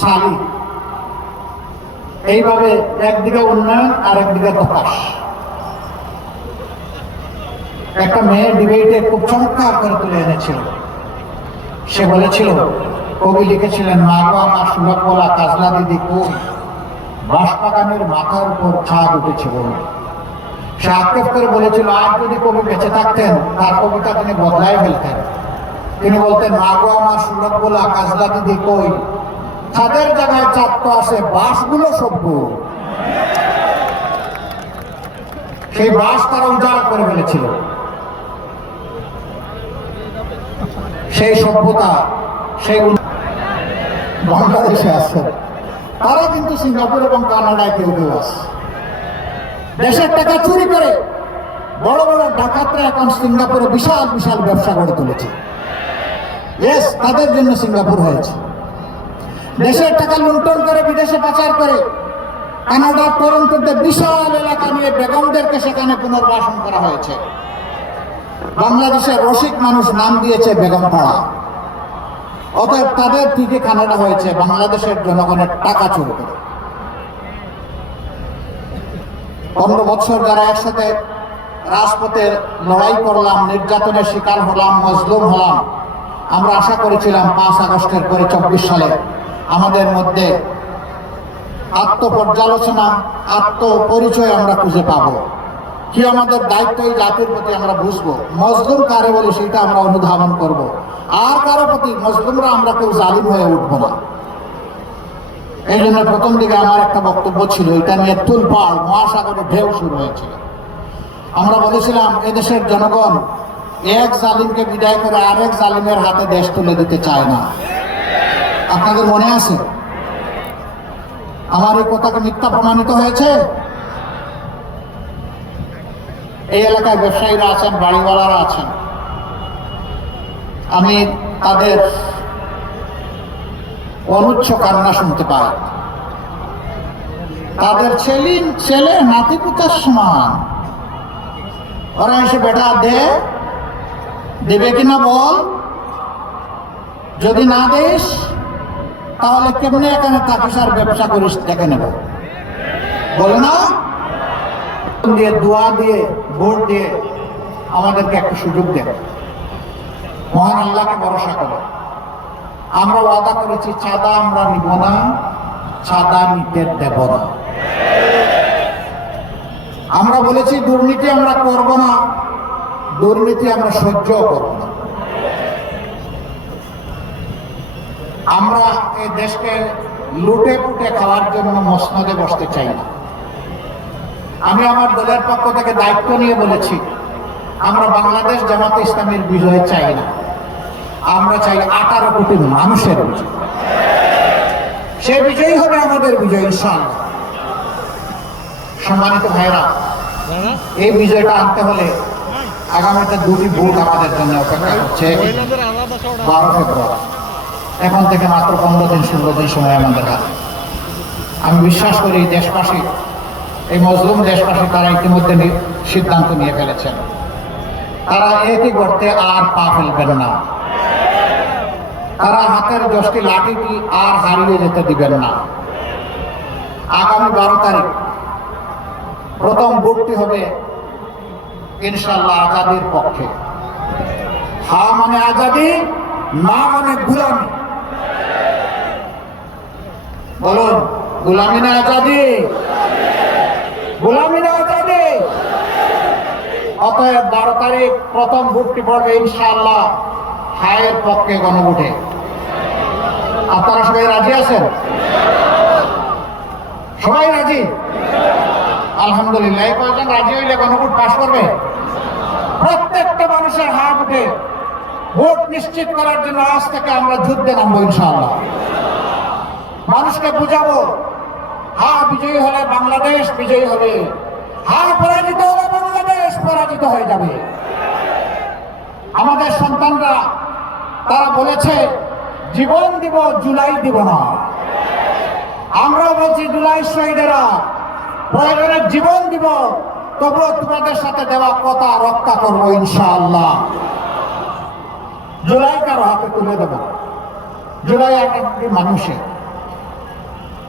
সালি, এইভাবে একদিকে উন্নয়ন আর একদিকে প্রকাশ। একটা মেয়ে ডিবেটে খুব চমৎকার করে তুলে এনেছিল। সে বলেছিল, কবি লিখেছিলেন, মা গো আমার সুলভ বলা কাজলা দিদি কই, বাঁশবাগানের মাথার উপর ছাদ উঠেছে বল। সে আক্ষেপ করে বলেছিল, আর যদি কবি বেঁচে থাকতেন তার কবিতা তিনি বদলাই ফেলতেন। তিনি বলতেন, মা গো আমার সুলভ বলা কাজলা দিদি কই, ছাদের জায়গায় চাঁদ তো আছে, বাঁশগুলো সভ্য। সেই বাঁশ তারা উজাড় করে ফেলেছিল। সেই সভ্যতা সেই বাংলাদেশে আছে, তারা কিন্তু সিঙ্গাপুর এবং কানাডায় কেউ কেউ আছে। দেশের টাকা চুরি করে বড় বড় ডাকাতরা এখন সিঙ্গাপুরে বিশাল বিশাল ব্যবসা গড়ে তুলেছে। তাদের জন্য সিঙ্গাপুর হয়েছে। দেশের টাকা লুণ্ঠন করে বিদেশে পাচার করে কানাডা টরন্টোতে বিশাল এলাকা নিয়ে বেগমদেরকে সেখানে পুনর্বাসন করা হয়েছে। বাংলাদেশের রসিক মানুষ নাম দিয়েছে বেগম পাড়া। অতএব তাদের থেকে কানাডা হয়েছে বাংলাদেশের জনগণের টাকা চুরি করে। 15 বছর যারা একসাথে রাজপথে লড়াই করলাম, নির্যাতনের শিকার হলাম, মজলুম হলাম, আমরা আশা করেছিলাম 5 আগস্টের পরে 24 সালে আমাদের মধ্যে আত্মপর্যালোচনা, আত্মপরিচয় আমরা খুঁজে পাবো। কি আমাদের দায়িত্ব এই জাতির প্রতি আমরা বুঝবো। মজলুম কারে বলে সেটা আমরা অনুধাবন করব। আর কারো প্রতি মজলুমরা আমরা কেউ জালিম হয়ে উঠবো না। এই জন্য প্রথম দিকে আমার একটা বক্তব্য ছিল, এটা নিয়ে তুলপাড় মহাসাগরে ঢেউ শুরু হয়েছিল। আমরা বলেছিলাম, এদেশের জনগণ এক জালিমকে বিদায় করে আরেক জালিমের হাতে দেশ তুলে দিতে চায় না। আপনাদের মনে আছে? আমার এই কথাকে মিথ্যা প্রমাণিত হয়েছে। এই এলাকায় ব্যবসায়ীরা আছেন, বাড়িওয়ালারা আছেন, আমি তাদের অনুচ্চ কান্না শুনতে পাই। তাদের ছেলে নাতি পুতার সমান। ওরা এসে বেটা দেবে কিনা বল, যদি না দেশ তাহলে কেমনে এখানে থাকিস আর ব্যবসা করিস দেখে নেব, বলে না? দিয়ে দোয়া দিয়ে ভোট দিয়ে আমাদেরকে একটা সুযোগ দেব। মহান আল্লাহকে ভরসা করো। আমরা ওয়াদা করেছি, চাঁদা আমরা নিব না, চাঁদা নিতে দেব না। আমরা বলেছি, দুর্নীতি আমরা করব না, দুর্নীতি আমরা সহ্য করব না। আমরা এই দেশকে লুটে পুটে খাওয়ার জন্য মসনদে বসতে চাই না। আমি আমার দলের পক্ষ থেকে দায়িত্ব নিয়ে বলেছি, আমরা বাংলাদেশ জামাতে ইসলামের বিজয় চাই না, আমরা চাই 18 কোটি মানুষের বিজয়। সে বিজয়ী হবে আমাদের বিজয় ইনশাআল্লাহ। সম্মানিত ভাইরা, এই বিজয়টা আনতে হলে আগামীতে 2টি ভোট আমাদের জন্য অপেক্ষা করছে। 12 ফেব্রুয়ারি, এখন থেকে মাত্র 15 দিন 16 দিন সময় আমাদের হাতে। আমি বিশ্বাস করি দেশবাসী, এই মজলুম দেশবাসী, তারা ইতিমধ্যে সিদ্ধান্ত নিয়ে ফেলেছেন। তারা একই গর্তে আর পা ফেলবেন না। তারা হাতের 10টি লাঠিটি আর হারিয়ে যেতে দিবেন না। আগামী 12 তারিখ প্রথম ভোটটি হবে ইনশাআল্লাহ আজাদির পক্ষে। হা মানে আজাদি, না মানে গুলামি। বলুন, গুলামি না আজাদি? গোলামি না আজাদি? অতএব 12 তারিখ প্রথম ভোটটি পড়বে ইনশাআল্লাহ হায়ের পক্ষে গণভোটে। আপনারা সবাই রাজি আছেন? সবাই রাজি? আলহামদুলিল্লাহ। এই কয়েকজন রাজি হইলে গণভোট পাস করবে। প্রত্যেকটা মানুষের হাত উঠে ভোট নিশ্চিত করার জন্য আজ থেকে আমরা যুদ্ধে নামবো ইনশাআল্লাহ। মানুষকে বুঝাবো, হ্যাঁ বিজয়ী হলে বাংলাদেশ বিজয়ী হবে, হ্যাঁ পরাজিত হলে বাংলাদেশ পরাজিত হয়ে যাবে। আমাদের সন্তানরা তারা বলেছে, জীবন দিব জুলাই দিব না। আমরাও বলছি, জুলাই শহীদেরা প্রয়োজনে জীবন দিব, তবুও তোমাদের সাথে দেওয়া কথা রক্ষা করবো ইনশাআল্লাহ। জুলাই কারো হাতে তুলে দেব। জুলাই একটি মানুষের,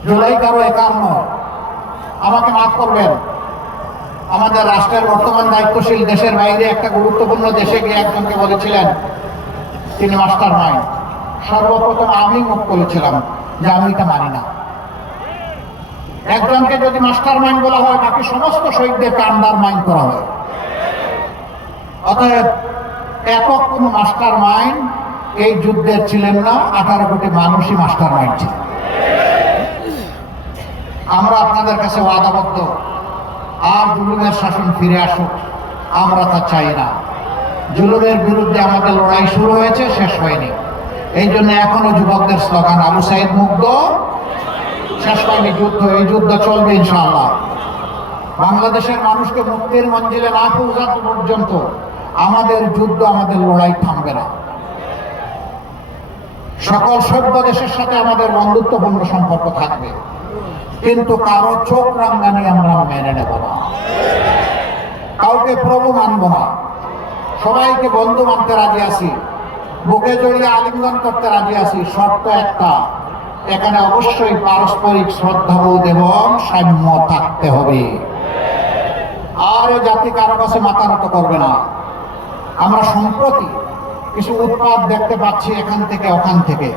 জুলাই কারো একার নয়। আমাকে মাফ করবেন, আমাদের রাষ্ট্রের বর্তমান দায়িত্বশীল দেশের বাইরে একটা গুরুত্বপূর্ণ দেশে গিয়ে একজনকে বলেছিলেন তিনি মাস্টার মাইন্ড। সর্বপ্রথম আমি মুখ করেছিলাম যে আমি এটা মানি না। একজনকে যদি মাস্টার মাইন্ড বলা হয়, বাকি সমস্ত শহীদদেরকে আন্ডার মাইন্ড করা হয়। অতএব একক কোন মাস্টার মাইন্ড এই যুদ্ধের ছিলেন না, 18 কোটি মানুষই মাস্টার মাইন্ড ছিল। আমরা আপনাদের কাছে ওয়াদাবদ্ধ, আর জুলুমের শাসন ফিরে আসুক, আমরা তা চাই না। জুলুমের বিরুদ্ধে আমাদের লড়াই শুরু হয়েছে, শেষ হয়নি। এই জন্য এখনো যুবকদের স্লোগান আবু সাইদ মুগ্ধ, শেষ হয়নি যুদ্ধ, এই যুদ্ধ চলবে ইনশাআল্লাহ। বাংলাদেশের মানুষকে মুক্তির মঞ্জিলে না পৌঁছানো পর্যন্ত আমাদের যুদ্ধ, আমাদের লড়াই থামবে না। সকল সভ্য দেশের সাথে আমাদের বন্ধুত্বপূর্ণ সম্পর্ক থাকবে, কিন্তু কারো চোখ রাঙানি আমরা মেনে নেব না, কাউকে প্রভু মানব না। সবাইকে বন্ধু মানতে রাজি আছি, বুকে জড়িয়ে আলিঙ্গন করতে রাজি আছি। শর্ত একটা, এখানে অবশ্যই পারস্পরিক শ্রদ্ধাবোধ এবং সাম্য থাকতে হবে। আর জাতি কারো কাছে মাথা নত করবে না। আমরা সম্প্রতি কিছু উৎপাত দেখতে পাচ্ছি এখান থেকে ওখান থেকে।